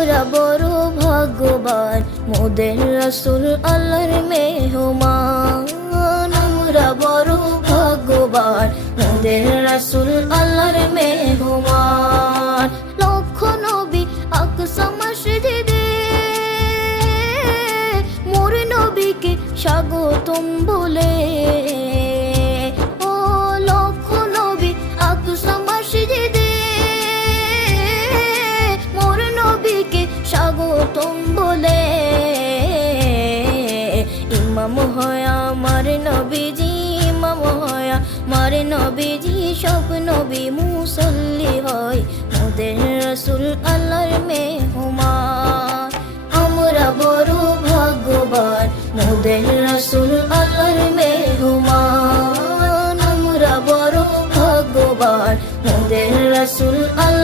আমরা বড় ভাগ্যবান মোদের রাসূল আল্লাহর মেহমান। আমরা বড় ভাগ্যবান মোদের রাসূল আল্লাহর মেহমান। লক্ষ নবী আকসা মসজিদে মোর নবীকে স্বাগতম বলে। ও লক্ষ নবী আকসা মসজিদে মোর নবীকে স্বাগতম বলে। ইমাম হয় আমার নবীজি, ইমাম হয় আমার নবীজি, সব নবী মুসল্লি হয় মোদের রাসূল আল্লাহর মেহমান। আমরা বড় ভাগ্যবান মোদের রাসূল আল্লাহর মেহমান। আমরা বড় ভাগ্যবান মোদের রাসূল আল্লাহর